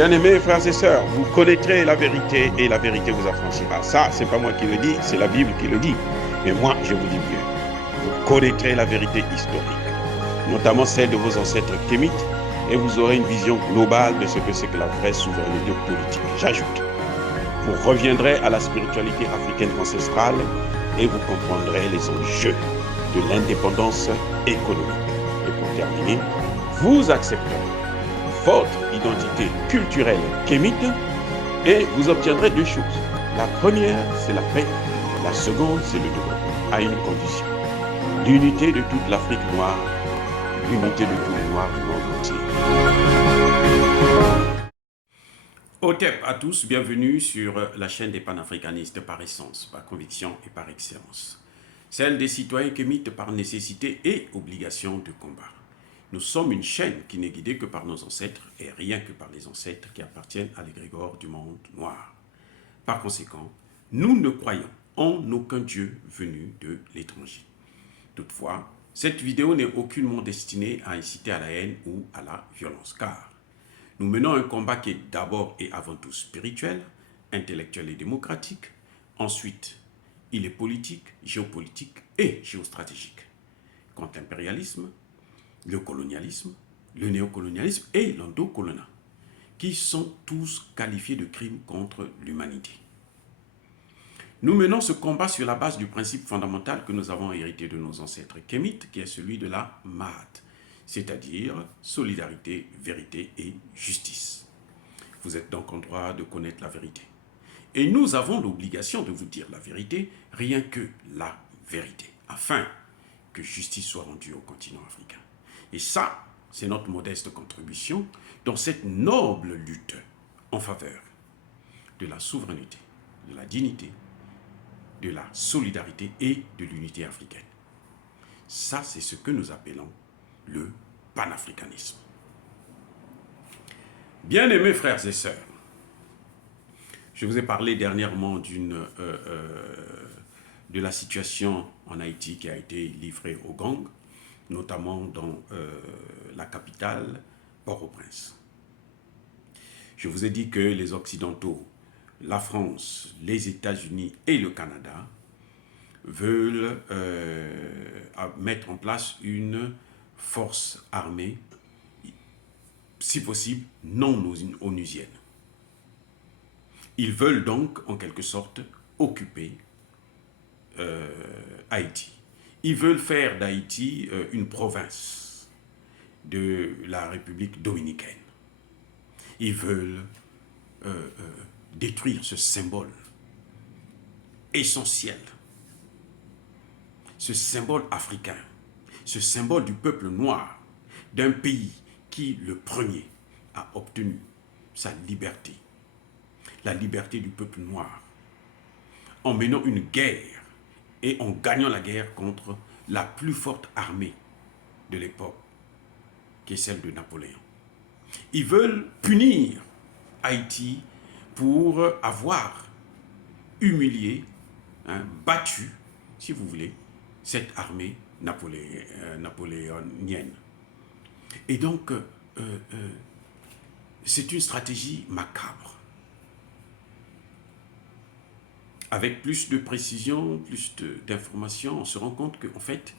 Bien-aimés frères et sœurs, vous connaîtrez la vérité et la vérité vous affranchira. Ça, c'est pas moi qui le dis, c'est la Bible qui le dit. Mais moi, je vous dis mieux. Vous connaîtrez la vérité historique, notamment celle de vos ancêtres kémites, et vous aurez une vision globale de ce que c'est que la vraie souveraineté politique. J'ajoute, vous reviendrez à la spiritualité africaine ancestrale et vous comprendrez les enjeux de l'indépendance économique. Et pour terminer, vous accepterez votre identité culturelle kémite et vous obtiendrez deux choses. La première, c'est la paix. La seconde, c'est le développement, à une condition. L'unité de toute l'Afrique noire, l'unité de tous les Noirs du monde entier. Otep à tous, bienvenue sur la chaîne des panafricanistes par essence, par conviction et par excellence. Celle des citoyens kémites par nécessité et obligation de combat. Nous sommes une chaîne qui n'est guidée que par nos ancêtres et rien que par les ancêtres qui appartiennent à l'égrégore du monde noir. Par conséquent, nous ne croyons en aucun Dieu venu de l'étranger. Toutefois, cette vidéo n'est aucunement destinée à inciter à la haine ou à la violence, car nous menons un combat qui est d'abord et avant tout spirituel, intellectuel et démocratique. Ensuite, il est politique, géopolitique et géostratégique. Contre l'impérialisme, le colonialisme, le néocolonialisme et l'endocoloniat, qui sont tous qualifiés de crimes contre l'humanité. Nous menons ce combat sur la base du principe fondamental que nous avons hérité de nos ancêtres kémites, qui est celui de la Mahat, c'est-à-dire solidarité, vérité et justice. Vous êtes donc en droit de connaître la vérité. Et nous avons l'obligation de vous dire la vérité, rien que la vérité, afin que justice soit rendue au continent africain. Et ça, c'est notre modeste contribution dans cette noble lutte en faveur de la souveraineté, de la dignité, de la solidarité et de l'unité africaine. Ça, c'est ce que nous appelons le panafricanisme. Bien-aimés frères et sœurs, je vous ai parlé dernièrement de la situation en Haïti qui a été livrée aux gangs, notamment dans la capitale, Port-au-Prince. Je vous ai dit que les Occidentaux, la France, les États-Unis et le Canada veulent mettre en place une force armée, si possible non onusienne. Ils veulent donc, en quelque sorte, occuper Haïti. Ils veulent faire d'Haïti une province de la République dominicaine. Ils veulent détruire ce symbole essentiel, ce symbole africain, ce symbole du peuple noir, d'un pays qui, le premier, a obtenu sa liberté, la liberté du peuple noir, en menant une guerre et en gagnant la guerre contre la plus forte armée de l'époque, qui est celle de Napoléon. Ils veulent punir Haïti pour avoir humilié, battu, si vous voulez, cette armée napoléonienne. Et donc, c'est une stratégie macabre. Avec plus de précision, plus d'informations, on se rend compte qu'en fait,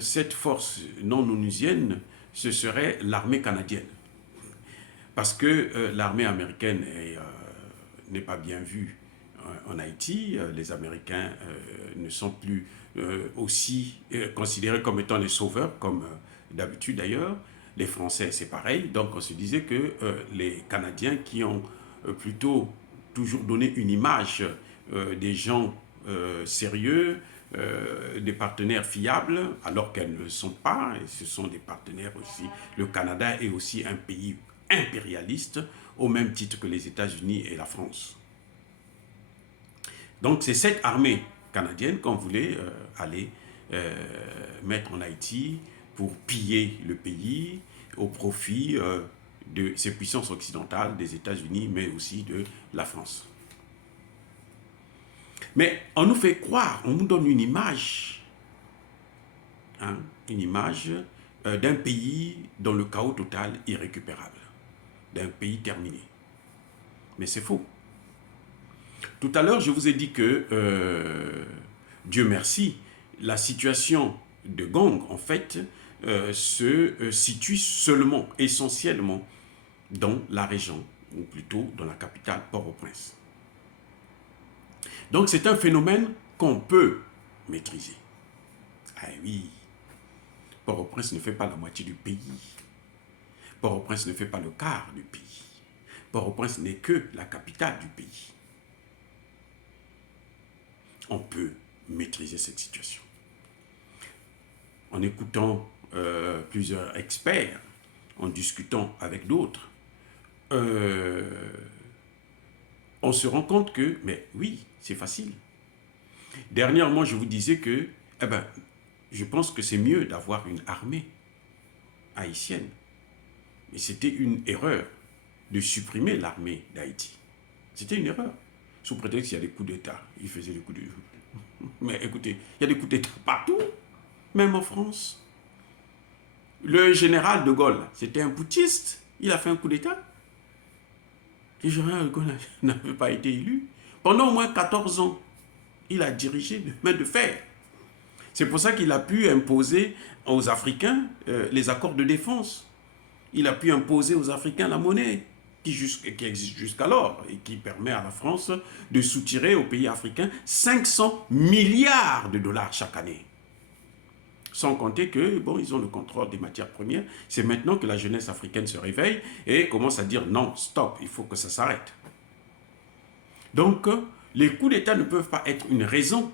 cette force non onusienne, ce serait l'armée canadienne. Parce que l'armée américaine n'est pas bien vue en Haïti. Les Américains ne sont plus aussi considérés comme étant les sauveurs, comme d'habitude d'ailleurs. Les Français, c'est pareil. Donc on se disait que les Canadiens qui ont plutôt toujours donné une image des gens sérieux, des partenaires fiables, alors qu'elles ne le sont pas, et ce sont des partenaires aussi. Le Canada est aussi un pays impérialiste, au même titre que les États-Unis et la France. Donc c'est cette armée canadienne qu'on voulait aller mettre en Haïti pour piller le pays au profit de ces puissances occidentales, des États-Unis, mais aussi de la France. Mais on nous fait croire, on nous donne une image d'un pays dans le chaos total irrécupérable. d'un pays terminé. Mais c'est faux. Tout à l'heure, je vous ai dit que, Dieu merci, la situation de gang, en fait, se situe seulement, essentiellement, dans la région, ou plutôt dans la capitale, Port-au-Prince. Donc c'est un phénomène qu'on peut maîtriser. Ah oui, Port-au-Prince ne fait pas la moitié du pays. Port-au-Prince ne fait pas le quart du pays. Port-au-Prince n'est que la capitale du pays. On peut maîtriser cette situation. En écoutant plusieurs experts, en discutant avec d'autres, on se rend compte que, mais oui, c'est facile. Dernièrement, je vous disais que, je pense que c'est mieux d'avoir une armée haïtienne. Mais c'était une erreur de supprimer l'armée d'Haïti. C'était une erreur. Sous prétexte qu'il y a des coups d'État. Ils faisaient des coups d'État. Mais écoutez, il y a des coups d'État partout, même en France. Le général de Gaulle, c'était un putschiste. Il a fait un coup d'État. Le général de Gaulle n'avait pas été élu. Pendant au moins 14 ans, il a dirigé de main de fer. C'est pour ça qu'il a pu imposer aux Africains les accords de défense. Il a pu imposer aux Africains la monnaie qui existe jusqu'alors et qui permet à la France de soutirer aux pays africains 500 milliards de dollars chaque année. Sans compter que, bon, ils ont le contrôle des matières premières. C'est maintenant que la jeunesse africaine se réveille et commence à dire non, stop, il faut que ça s'arrête. Donc, les coups d'État ne peuvent pas être une raison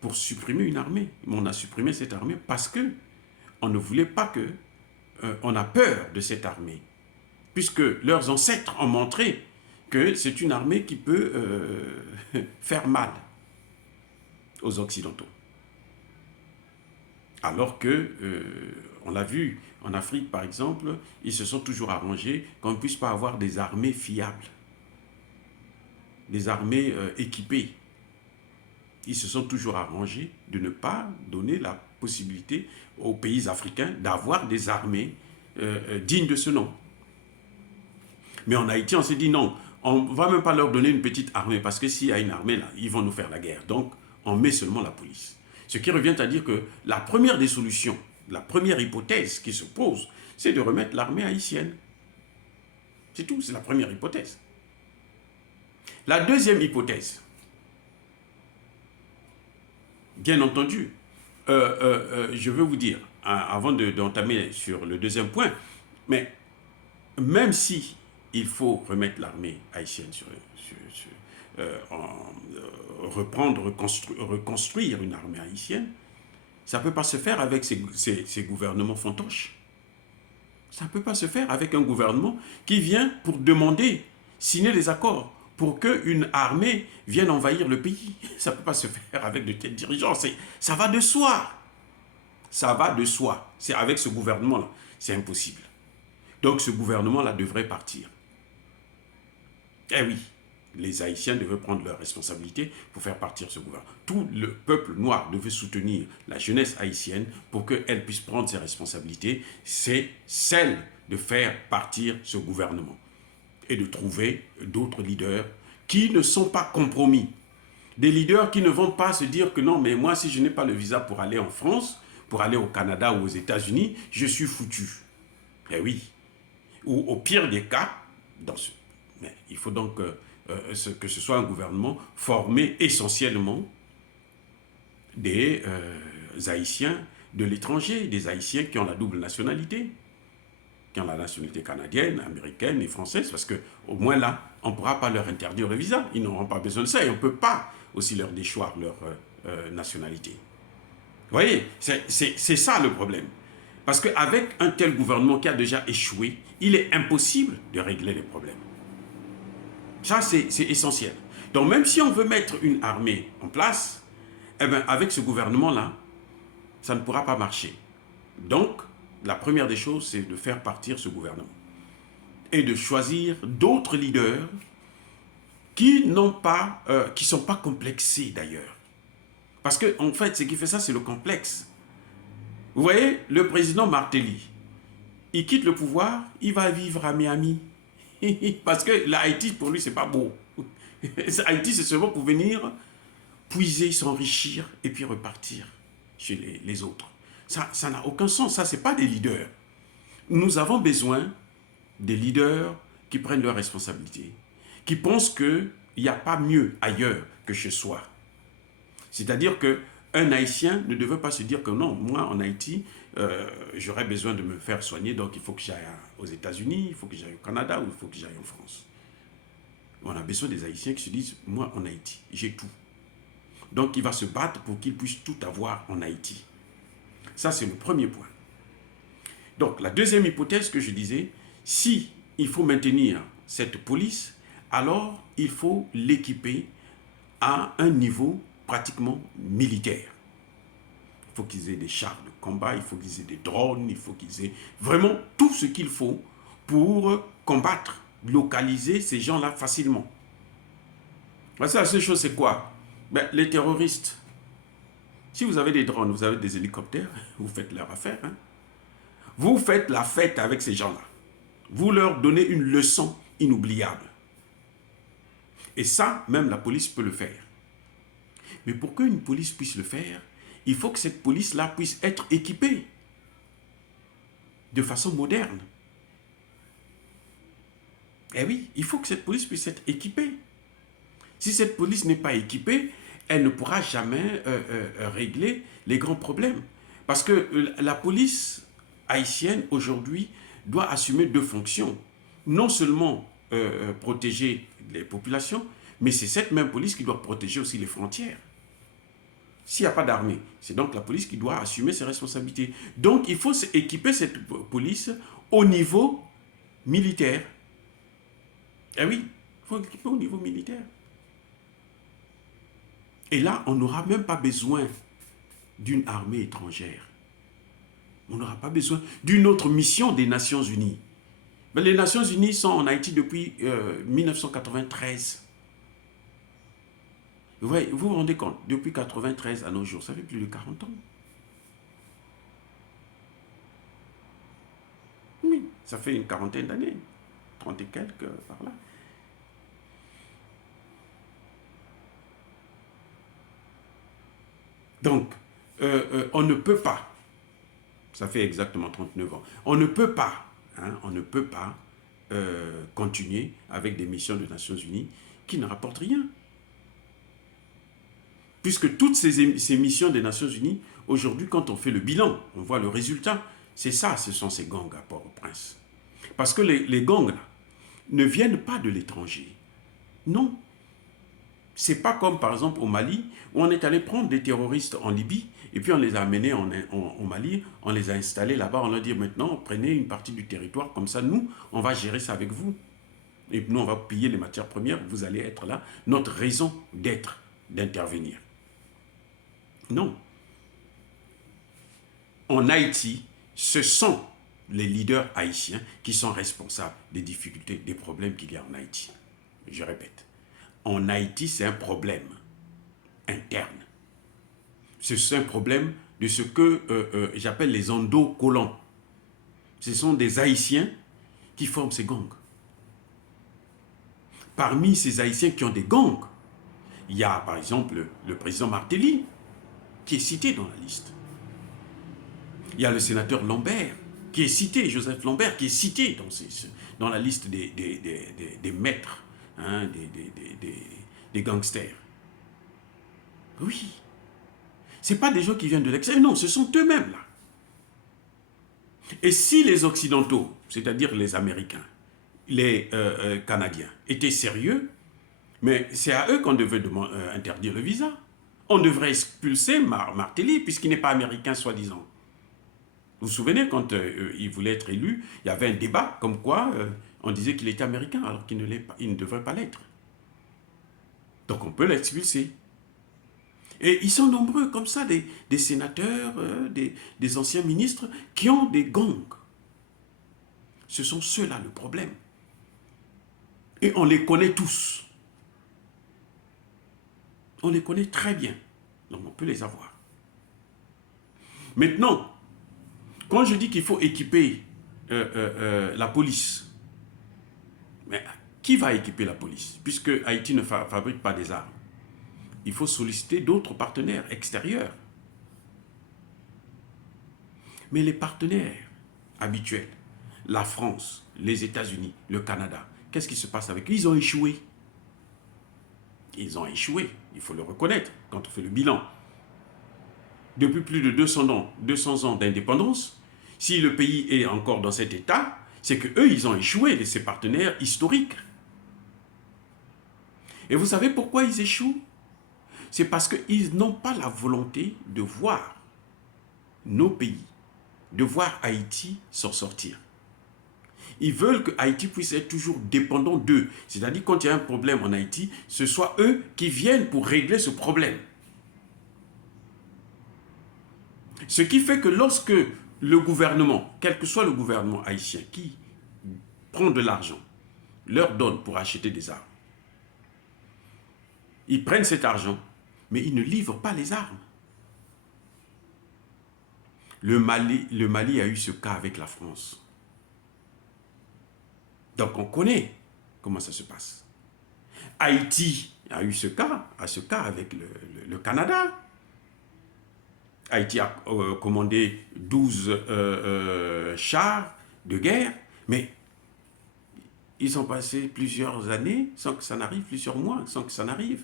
pour supprimer une armée. Mais on a supprimé cette armée parce que on ne voulait pas que on a peur de cette armée, puisque leurs ancêtres ont montré que c'est une armée qui peut faire mal aux Occidentaux. Alors que, on l'a vu, en Afrique par exemple, ils se sont toujours arrangés qu'on ne puisse pas avoir des armées fiables, des armées équipées. Ils se sont toujours arrangés de ne pas donner la possibilité aux pays africains d'avoir des armées dignes de ce nom. Mais en Haïti, on s'est dit non, on ne va même pas leur donner une petite armée, parce que s'il y a une armée là, ils vont nous faire la guerre. Donc, on met seulement la police. Ce qui revient à dire que la première des solutions, la première hypothèse qui se pose, c'est de remettre l'armée haïtienne. C'est tout, c'est la première hypothèse. La deuxième hypothèse, bien entendu, je veux vous dire, avant d'entamer sur le deuxième point, mais même si il faut remettre l'armée haïtienne reconstruire une armée haïtienne, ça ne peut pas se faire avec ces gouvernements fantoches. Ça ne peut pas se faire avec un gouvernement qui vient pour demander, signer des accords pour qu'une armée vienne envahir le pays. Ça ne peut pas se faire avec de tels dirigeants. Ça va de soi. Ça va de soi. C'est avec ce gouvernement-là. C'est impossible. Donc ce gouvernement-là devrait partir. Eh oui, les Haïtiens devaient prendre leurs responsabilités pour faire partir ce gouvernement. Tout le peuple noir devait soutenir la jeunesse haïtienne pour qu'elle puisse prendre ses responsabilités. C'est celle de faire partir ce gouvernement et de trouver d'autres leaders qui ne sont pas compromis. Des leaders qui ne vont pas se dire que non, mais moi, si je n'ai pas le visa pour aller en France, pour aller au Canada ou aux États-Unis, je suis foutu. Eh oui. Ou au pire des cas, mais il faut donc que ce soit un gouvernement formé essentiellement des Haïtiens de l'étranger, des Haïtiens qui ont la double nationalité, qui ont la nationalité canadienne, américaine et française, parce qu'au moins là, on ne pourra pas leur interdire le visa. Ils n'auront pas besoin de ça et on ne peut pas aussi leur déchoir leur nationalité. Vous voyez, c'est ça le problème. Parce qu'avec un tel gouvernement qui a déjà échoué, il est impossible de régler les problèmes. Ça, c'est essentiel. Donc, même si on veut mettre une armée en place, eh bien, avec ce gouvernement-là, ça ne pourra pas marcher. Donc, la première des choses, c'est de faire partir ce gouvernement. Et de choisir d'autres leaders qui ne sont pas complexés d'ailleurs. Parce qu'en fait, ce qui fait ça, c'est le complexe. Vous voyez, le président Martelly, il quitte le pouvoir, il va vivre à Miami. Parce que l'Haïti, pour lui, c'est pas beau. Haïti, c'est seulement pour venir puiser, s'enrichir et puis repartir chez les autres. Ça n'a aucun sens. Ça, c'est pas des leaders. Nous avons besoin des leaders qui prennent leurs responsabilités, qui pensent qu'il n'y a pas mieux ailleurs que chez soi. C'est-à-dire qu'un Haïtien ne devait pas se dire que non, moi en Haïti, j'aurais besoin de me faire soigner, donc il faut que j'aille aux États-Unis, il faut que j'aille au Canada ou il faut que j'aille en France. On a besoin des Haïtiens qui se disent, moi en Haïti, j'ai tout. Donc il va se battre pour qu'il puisse tout avoir en Haïti. Ça, c'est le premier point. Donc la deuxième hypothèse que je disais, si il faut maintenir cette police, alors il faut l'équiper à un niveau pratiquement militaire. Il faut qu'ils aient des chars de combat, il faut qu'ils aient des drones, il faut qu'ils aient vraiment tout ce qu'il faut pour combattre, localiser ces gens-là facilement. La seule chose, c'est quoi? Les terroristes. Si vous avez des drones, vous avez des hélicoptères, vous faites leur affaire. Hein? Vous faites la fête avec ces gens-là. Vous leur donnez une leçon inoubliable. Et ça, même la police peut le faire. Mais pour qu'une police puisse le faire, il faut que cette police-là puisse être équipée de façon moderne. Eh oui, il faut que cette police puisse être équipée. Si cette police n'est pas équipée, elle ne pourra jamais régler les grands problèmes. Parce que la police haïtienne, aujourd'hui, doit assumer deux fonctions. Non seulement protéger les populations, mais c'est cette même police qui doit protéger aussi les frontières. S'il n'y a pas d'armée, c'est donc la police qui doit assumer ses responsabilités. Donc, il faut équiper cette police au niveau militaire. Eh oui, il faut l'équiper au niveau militaire. Et là, on n'aura même pas besoin d'une armée étrangère. On n'aura pas besoin d'une autre mission des Nations Unies. Mais les Nations Unies sont en Haïti depuis 1993. Vous vous rendez compte, depuis 1993 à nos jours, ça fait plus de 40 ans. Oui, ça fait une quarantaine d'années, 30 et quelques par là. Donc, on ne peut pas, ça fait exactement 39 ans, on ne peut pas continuer avec des missions des Nations Unies qui ne rapportent rien. Puisque toutes ces missions des Nations Unies, aujourd'hui, quand on fait le bilan, on voit le résultat, c'est ça, ce sont ces gangs à Port-au-Prince. Parce que les gangs, là, ne viennent pas de l'étranger. Non. C'est pas comme, par exemple, au Mali, où on est allé prendre des terroristes en Libye, et puis on les a amenés au Mali, on les a installés là-bas, on leur dit maintenant, prenez une partie du territoire, comme ça, nous, on va gérer ça avec vous. Et nous, on va piller les matières premières, vous allez être là, notre raison d'être, d'intervenir. Non. En Haïti, ce sont les leaders haïtiens qui sont responsables des difficultés, des problèmes qu'il y a en Haïti. Je répète, en Haïti, c'est un problème interne. C'est un problème de ce que j'appelle les endocollants. Ce sont des Haïtiens qui forment ces gangs. Parmi ces Haïtiens qui ont des gangs, il y a par exemple le président Martelly, qui est cité dans la liste. Il y a le sénateur Lambert, qui est cité, Joseph Lambert, qui est cité dans la liste des maîtres, hein, des gangsters. Oui. Ce n'est pas des gens qui viennent de l'extérieur, non, ce sont eux-mêmes là. Et si les Occidentaux, c'est-à-dire les Américains, les Canadiens, étaient sérieux, mais c'est à eux qu'on devait interdire le visa. On devrait expulser Martelly, puisqu'il n'est pas américain, soi-disant. Vous vous souvenez, quand il voulait être élu, il y avait un débat comme quoi on disait qu'il était américain, alors qu'il ne devrait pas l'être. Donc on peut l'expulser. Et ils sont nombreux comme ça, des sénateurs, des anciens ministres qui ont des gangs. Ce sont ceux-là le problème. Et on les connaît tous. On les connaît très bien. Donc on peut les avoir. Maintenant, quand je dis qu'il faut équiper la police Mais qui va équiper la police? Puisque Haïti ne fabrique pas des armes. Il faut solliciter d'autres partenaires extérieurs. Mais les partenaires habituels, la France, les États-Unis, le Canada, qu'est-ce qui se passe avec eux? Ils ont échoué. Ils ont échoué, il faut le reconnaître, quand on fait le bilan. Depuis plus de 200 ans d'indépendance, si le pays est encore dans cet état, c'est qu'eux, ils ont échoué, ces partenaires historiques. Et vous savez pourquoi ils échouent? C'est parce qu'ils n'ont pas la volonté de voir nos pays, de voir Haïti s'en sortir. Ils veulent que Haïti puisse être toujours dépendant d'eux. C'est-à-dire quand il y a un problème en Haïti, ce soit eux qui viennent pour régler ce problème. Ce qui fait que lorsque le gouvernement, quel que soit le gouvernement haïtien, qui prend de l'argent, leur donne pour acheter des armes, ils prennent cet argent, mais ils ne livrent pas les armes. Le Mali a eu ce cas avec la France. Donc on connaît comment ça se passe. Haïti a eu ce cas avec le Canada. Haïti a commandé 12 chars de guerre, mais ils ont passé plusieurs années sans que ça n'arrive, plusieurs mois sans que ça n'arrive.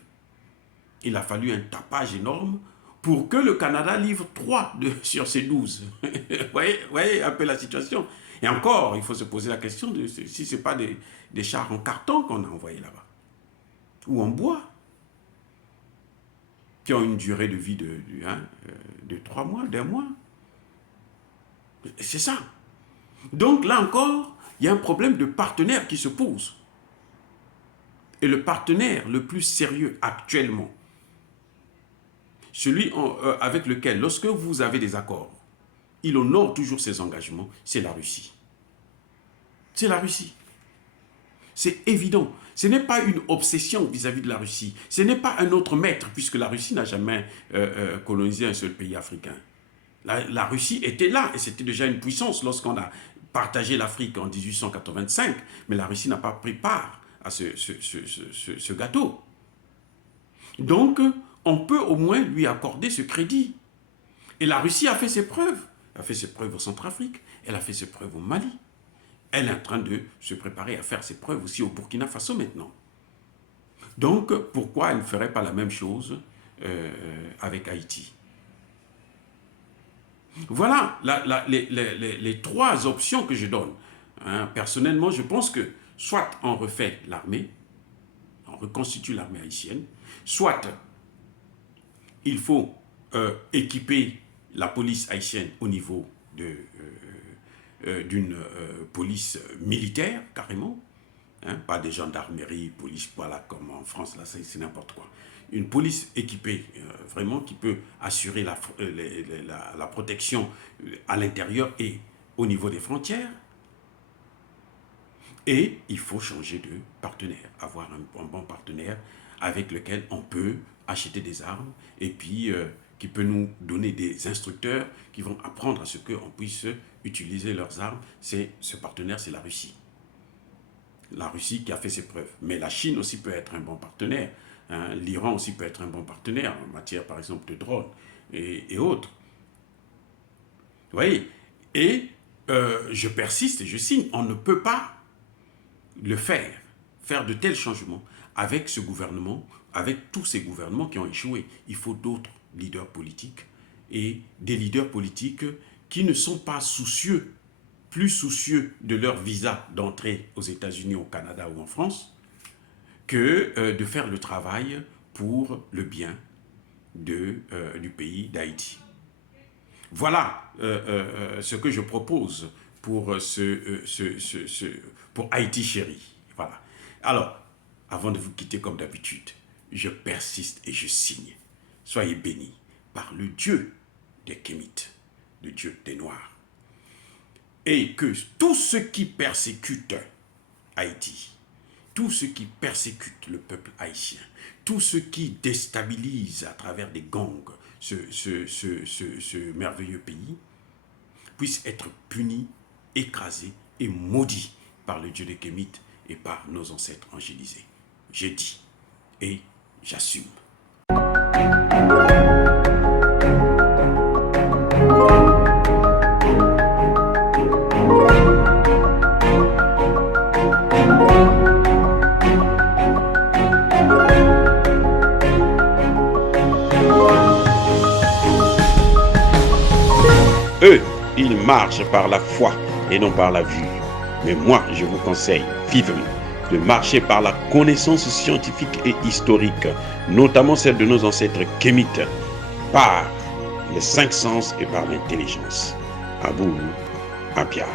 Il a fallu un tapage énorme pour que le Canada livre 3 sur ces 12. Vous voyez un peu la situation. Et encore, il faut se poser la question de si ce n'est pas des chars en carton qu'on a envoyés là-bas. Ou en bois. Qui ont une durée de vie de 3 mois, d'1 mois. C'est ça. Donc là encore, il y a un problème de partenaire qui se pose. Et le partenaire le plus sérieux actuellement, celui avec lequel, lorsque vous avez des accords, il honore toujours ses engagements, c'est la Russie. C'est la Russie. C'est évident. Ce n'est pas une obsession vis-à-vis de la Russie. Ce n'est pas un autre maître, puisque la Russie n'a jamais colonisé un seul pays africain. La Russie était là, et c'était déjà une puissance lorsqu'on a partagé l'Afrique en 1885, mais la Russie n'a pas pris part à ce gâteau. Donc, on peut au moins lui accorder ce crédit. Et la Russie a fait ses preuves. Elle a fait ses preuves au Centrafrique, elle a fait ses preuves au Mali. Elle est en train de se préparer à faire ses preuves aussi au Burkina Faso maintenant. Donc, pourquoi elle ne ferait pas la même chose avec Haïti? Voilà les 3 options que je donne. Personnellement, je pense que soit on refait l'armée, on reconstitue l'armée haïtienne, soit il faut équiper la police haïtienne au niveau d'une police militaire, carrément, pas des gendarmeries, police, voilà, comme en France, là, c'est n'importe quoi. Une police équipée, vraiment, qui peut assurer la protection à l'intérieur et au niveau des frontières. Et il faut changer de partenaire, avoir un bon partenaire avec lequel on peut acheter des armes et puis qui peut nous donner des instructeurs qui vont apprendre à ce qu'on puisse utiliser leurs armes. Ce partenaire, c'est la Russie. La Russie qui a fait ses preuves. Mais la Chine aussi peut être un bon partenaire. L'Iran aussi peut être un bon partenaire en matière, par exemple, de drones et autres. Vous voyez? Et je persiste et je signe. On ne peut pas le faire de tels changements avec ce gouvernement, avec tous ces gouvernements qui ont échoué. Il faut d'autres leaders politiques et des leaders politiques qui ne sont pas soucieux, plus soucieux de leur visa d'entrée aux États-Unis, au Canada ou en France, que de faire le travail pour le bien du pays d'Haïti. Voilà ce que je propose pour, pour Haïti chéri. Voilà. Alors, avant de vous quitter comme d'habitude, je persiste et je signe. Soyez bénis par le Dieu des Kémites, le Dieu des Noirs. Et que tous ceux qui persécutent Haïti, tous ceux qui persécutent le peuple haïtien, tous ceux qui déstabilisent à travers des gangs ce merveilleux pays, puissent être punis, écrasés et maudits par le Dieu des Kémites et par nos ancêtres angélisés. Je dis et j'assume. Eux, ils marchent par la foi et non par la vue. Mais moi, je vous conseille vivement de marcher par la connaissance scientifique et historique, notamment celle de nos ancêtres kémites, par les 5 sens et par l'intelligence. Abou Apia.